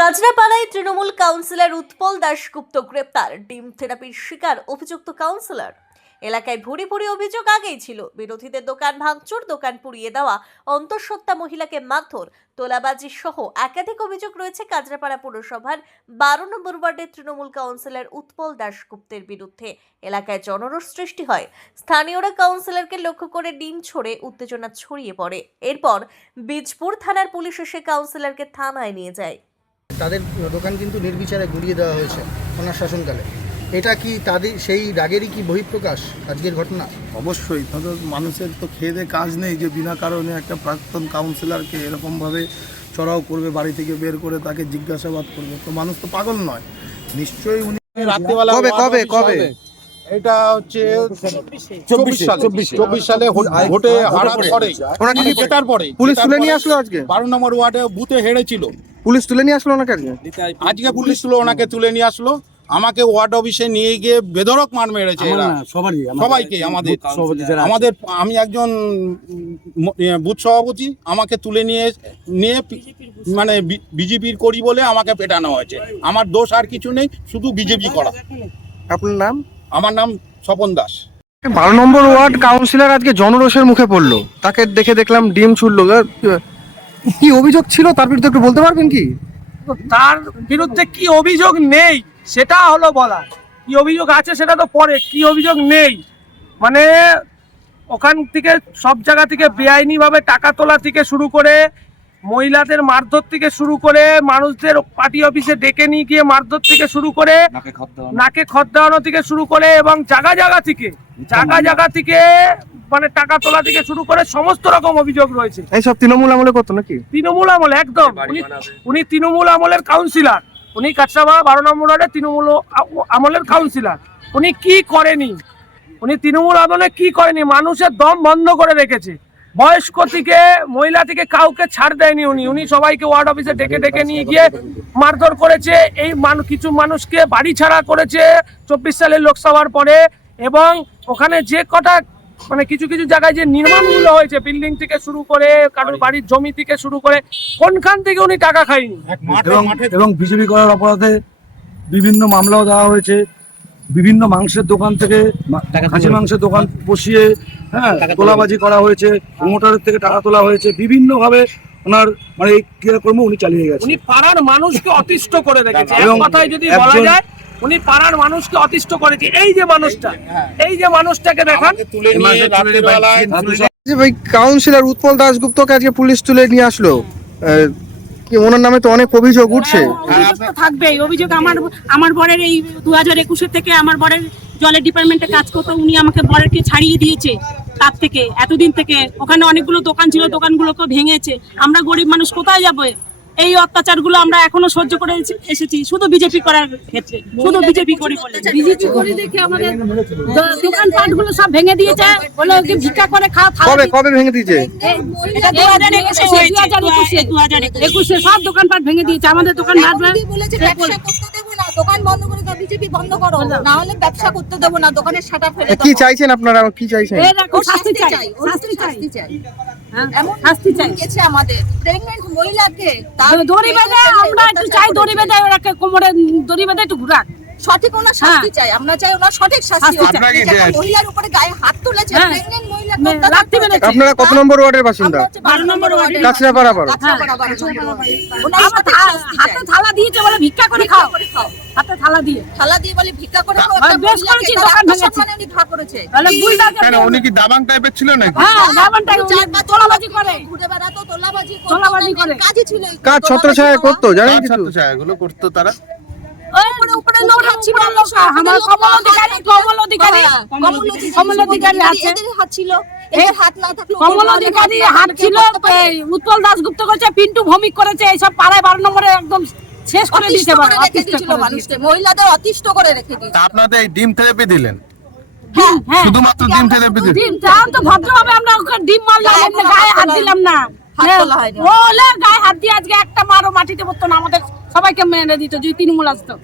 কাজরাপাড়ায় Trinamool councillor Utpal Dasgupta গ্রেপ্তার। ডিম থেরাপির শিকার অভিযুক্ত কাউন্সিলর। এলাকায় ভুরি ভুরি অভিযোগ আগেই ছিল। বিরোধীদের দোকান ভাঙচুর, দোকান পুড়িয়ে দেওয়া, অন্তঃসত্ত্বা মহিলাকে মারধর, তোলাবাজি সহ একাধিক অভিযোগ রয়েছে কাজরাপাড়া পৌরসভার 12 নম্বর ওয়ার্ডের তৃণমূল কাউন্সিলর উৎপল দাশগুপ্তের বিরুদ্ধে। এলাকায় জনরোষ সৃষ্টি হয়। স্থানীয়রা কাউন্সিলরকে লক্ষ্য করে ডিম ছড়ে উত্তেজনা ছড়িয়ে পড়ে। এরপর বীজপুর থানার পুলিশ এসে কাউন্সিলরকে থানায় নিয়ে যায়। তাদের দোকান কিন্তু নির্বিচারে গুড়িয়ে দেওয়া হয়েছে ওনার শাসনকালে। এটা কি তাদের সেই রাগেরই কি বহিঃপ্রকাশ আজকের ঘটনা? অবশ্যই, তাদের মানুষের তো খেয়ে দিয়ে কাজ নেই যে বিনা কারণে একটা প্রাক্তন কাউন্সিলরকে এরকমভাবে চড়াও করবে, বাড়ি থেকে বের করে তাকে জিজ্ঞাসাবাদ করবে। তো মানুষ তো পাগল নয়, নিশ্চয়ই উনি রাত্রিবেলা কবে এটা হচ্ছে 24 সালে ভোটে হারার পরে জেতার পরে পুলিশ তুলে নিয়ে আসলো আজকে 12 নম্বর ওয়ার্ডে বুথে হেরেছিল। পুলিশ তুলে নিয়ে আসলো ওনাকে আজকে পুলিশ ওনাকে তুলে নিয়ে আসলো। আমাকে ওয়ার্ড অফিসে নিয়ে গিয়ে বেধড়ক মার মেরেছে এরা সবাইকে। আমাদের আমি একজন বুথ সভাপতি, আমাকে তুলে নিয়ে মানে বিজেপির করি বলে আমাকে পেটানো হয়েছে। আমার দোষ আর কিছু নেই, শুধু বিজেপি করা। আপনার নাম? আমার নাম স্বপন দাস। 12 নম্বর ওয়ার্ড কাউন্সিলর আজকে জনরোষের মুখে পড়লো। তাকে দেখে দেখলাম ডিম ছুড়লো। কি অভিযোগ ছিল তার বিরুদ্ধে একটু বলতে পারবেন কি? তার বিরুদ্ধে কি অভিযোগ নেই সেটা হলো বলা, কি অভিযোগ আছে সেটা তো পরে। কি অভিযোগ নেই মানে ওখান থেকে সব জায়গা থেকে বেআইনি ভাবে টাকা তোলা থেকে শুরু করে, মহিলাদের মারধর থেকে শুরু করে, মানুষদের পার্টি অফিসে ডেকে নিয়ে গিয়ে মারধর থেকে শুরু করে, নাকে খত দেওয়ানো থেকে শুরু করে, এবং জায়গা জায়গা থেকে মানে টাকা তোলা থেকে শুরু করে সমস্ত রকম অভিযোগ রয়েছে। এইসব তৃণমূল আমলে কত নাকি? তৃণমূল আমলে একদম। উনি তৃণমূল আমলের কাউন্সিলর। উনি কাছড়াপাড়া 12 নম্বর ওয়ার্ডে তৃণমূল আমলের কাউন্সিলর। উনি কি করেনি? উনি তৃণমূল আমলে কি করেনি? মানুষের দম বন্ধ করে রেখেছে। বয়স্ক থেকে মহিলা থেকে কাউকে ছাড় দেয়নি উনি সবাইকে ওয়ার্ড অফিসে ডেকে নিয়ে গিয়ে মারধর করেছে। এই কিছু মানুষকে বাড়ি ছাড়া করেছে 24 সালের লোকসভার পরে। এবং ওখানে যে কটা মানে কিছু জায়গায় যে নির্মাণগুলো হয়েছে, বিল্ডিং থেকে শুরু করে, কারোর বাড়ির জমি থেকে শুরু করে, কোনখান থেকে উনি টাকা খায়নি। এবং বিজেপি করার অপরাধে বিভিন্ন মামলাও দেওয়া হয়েছে। বিভিন্ন মাংসের দোকান থেকে খাসি মাংসের দোকান বসিয়ে তোলাবাজি করা হয়েছে, প্রমোটারের থেকে টাকা তোলা হয়েছে। বিভিন্নভাবে ওনার মানে এই ক্রিয়াকর্ম উনি চালিয়ে গেছেন। উনি পাড়ার মানুষকে অতিষ্ঠ করে রেখেছে। এক কথায় যদি বলা যায়, উনি পাড়ার মানুষকে অতিষ্ঠ করেছে। এই যে মানুষটাকে দেখান, কাউন্সিলর উৎপল দাশগুপ্তকে আজকে পুলিশ তুলে নিয়ে আসলো। ওনার নামে তো অনেক অভিযোগ উঠছে। থাকবেই অভিযোগ। আমার বরের এই 2021 থেকে আমার বরের জলের ডিপার্টমেন্টে কাজ করতো। উনি আমাকে বরেরকে ছাড়িয়ে দিয়েছে। তার থেকে এতদিন থেকে ওখানে অনেকগুলো দোকান ছিল, দোকানগুলোকে ভেঙেছে। আমরা গরিব মানুষ কোথায় যাবো? এই অত্যাচারগুলো আমরা এখনো সহ্য করে এসেছি, শুধু বিজেপি করার ক্ষেত্রে, শুধু বিজেপি করি বলে। বিজেপি করে দেখে আমাদের দোকানপাটগুলো সব ভেঙে দিয়েছে। বলে ভিক্ষা করে খাও। কবে ভেঙে দিয়েছে? এটা 2021 সব দোকানপাট ভেঙে দিয়েছে। আমাদের দোকান দোকান বন্ধ করে দাও, বিজেপি বন্ধ করো, না হলে ব্যবসা করতে দেবো না, দোকানের শাটার ফেলে দাও। কি চাইছেন আপনারা? কি চাইছেন? শাস্তি চাই। এমন শাস্তি চাই গেছে আমাদের প্রেগন্যান্ট মহিলাকে। দড়ি বেঁধে আমরা একটু চাই, দড়ি বেঁধে ওরাকে কোমরে দড়ি বেঁধে একটু ঘুরাক। সঠিক ওনার শাস্তি চাই, আমরা চাই ওনার সঠিক শাস্তি। মহিলার উপরে গায়ে হাত তুলেছে, প্রেগন্যান্ট মহিলা। আপনারা কত নম্বর ওয়ার্ডের বাসিন্দা? 12 নম্বর ওয়ার্ডে। কাছড়াপাড়া। হাতে থালা দিয়েছে, বলে ভিক্ষা করে খাও। হাতে থালা দিয়ে বলে ভিক্ষা করে খাও। বেশ করেছি, দোকান ভেঙেছে। উনি ভাগ করেছে। তাহলে কেন উনি কি দাবাং টাইপের ছিল নাকি? হ্যাঁ, দাবাং টাইপের। তোলাবাজি করে, ঘুরে বেড়াতো, তোলাবাজি করে। কাজই ছিল। কাজ ছত্রছায়া করতো, জানেন কিছু? ছত্রছায়াগুলো করতো তারা। উপরে লোক ছিল, আমার কমল অধিকারী আছে। হাত ছিল, এর হাত না থাকলে কমল অধিকারী হাত ছিল। উৎপল দাশগুপ্ত করেছে, পিন্টু ভৌমিক করেছে। এইসব পাড়ায় 12 নম্বরে একদম শেষ করে দিয়েছে। মানুষকে, মহিলাদের অতিষ্ঠ করে রেখে দিয়েছে। আপনাদের এই ডিম থেরাপি দিলেন? হ্যাঁ, শুধুমাত্র ডিম থেরাপি দিলেন? ডিম তো ভদ্রভাবে আমরা ওকে ডিম মারলাম, গায়ে হাত দিলাম না। ওলে গায়ে হাত দিয়ে আজকে একটা মারও মাটিতে পড়তো না, আমাদের সবাইকে মেরে দিত যদি তৃণমূল আসতো।